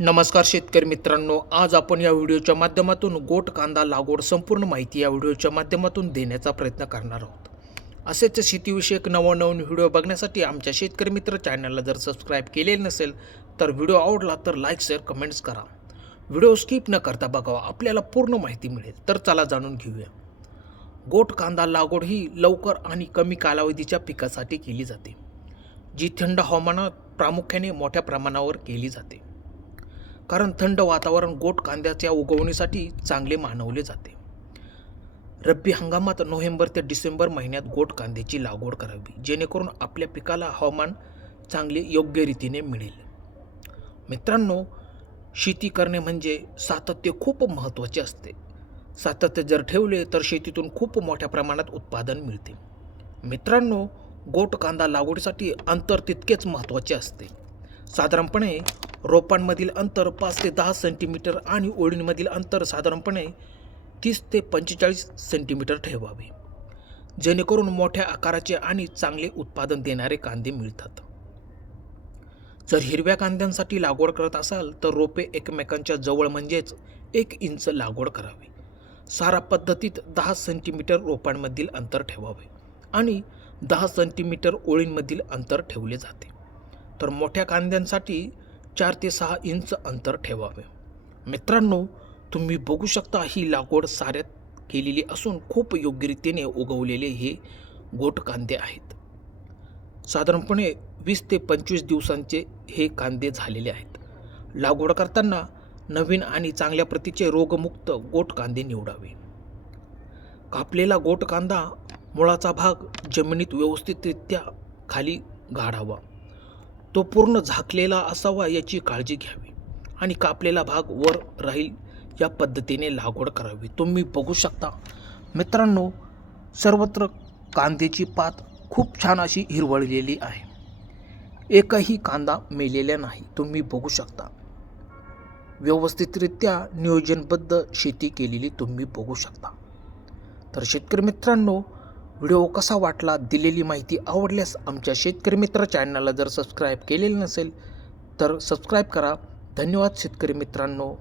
नमस्कार शेतकरी मित्रांनो, आज आपण या व्हिडिओच्या माध्यमातून गोट कांदा लागवड संपूर्ण माहिती या व्हिडिओच्या माध्यमातून देण्याचा प्रयत्न करणार आहोत। असेच शेतीविषयक नवनवीन व्हिडिओ बघण्यासाठी आमच्या शेतकरी मित्र चॅनलला जर सबस्क्राईब केले नसेल तर व्हिडिओ आवडला तर लाईक शेअर कमेंट्स करा। व्हिडिओ स्किप न करता बघावा, आपल्याला पूर्ण माहिती मिळेल। तर चला जाणून घेऊया। गोट कांदा लागवड ही लवकर आणि कमी कालावधीच्या पिकासाठी केली जाते, जी थंड हवामानात प्रामुख्याने मोठ्या प्रमाणावर केली जाते, कारण थंड वातावरण गोट कांद्याच्या उगवणीसाठी चांगले मानवले जाते। रब्बी हंगामात नोव्हेंबर ते डिसेंबर महिन्यात गोट कांद्याची लागवड करावी, जेणेकरून आपल्या पिकाला हवामान चांगले योग्य रीतीने मिळेल। मित्रांनो, शेती करणे म्हणजे सातत्य खूप महत्त्वाचे असते। सातत्य जर ठेवले तर शेतीतून खूप मोठ्या प्रमाणात उत्पादन मिळते। मित्रांनो, गोट कांदा लागवडीसाठी अंतर तितकेच महत्त्वाचे असते। साधारणपणे रोपांमधील अंतर 5 ते 10 सेंटीमीटर आणि ओळींमधील अंतर साधारणपणे 30 ते 45 सेंटीमीटर ठेवावे, जेणेकरून मोठ्या आकाराचे आणि चांगले उत्पादन देणारे कांदे मिळतात। जर हिरव्या कांद्यांसाठी लागवड करत असाल तर रोपे एकमेकांच्या जवळ म्हणजेच 1 इंच लागवड करावी। सारा पद्धतीत 10 सेंटीमीटर रोपांमधील अंतर ठेवावे आणि 10 सेंटीमीटर ओळींमधील अंतर ठेवले जाते। तर मोठ्या कांद्यांसाठी 4 ते 6 इंच अंतर ठेवावे। मित्रांनो, तुम्ही बघू शकता ही लागवड साऱ्यात केलेली असून खूप योग्यरीतीने उगवलेले हे गोट कांदे आहेत। साधारणपणे 20 ते 25 दिवसांचे हे कांदे झालेले आहेत। लागवड करताना नवीन आणि चांगल्या प्रतीचे रोगमुक्त गोट कांदे निवडावे। कापलेला गोट कांदा मुळाचा भाग जमिनीत व्यवस्थितरित्या खाली गाडावा, तो पूर्ण झाकलेला असावा याची काळजी घ्यावी आणि कापलेला भाग वर राहील या पद्धतीने लागवड करावी। तुम्ही बघू शकता मित्रांनो, सर्वत्र कांद्याची पात खूप छान अशी हिरवळलेली आहे, एकही कांदा मेलेला नाही। तुम्ही बघू शकता व्यवस्थितरित्या नियोजनबद्ध शेती केलेली तुम्ही बघू शकता। तर शेतकरी मित्रांनो, व्हिडिओ कसा वाटला, दिलेली माहिती आवडल्यास आमच्या शेतकरी मित्र चॅनलला जर सबस्क्राईब केलेले नसेल तर सबस्क्राईब करा। धन्यवाद शेतकरी मित्रांनो।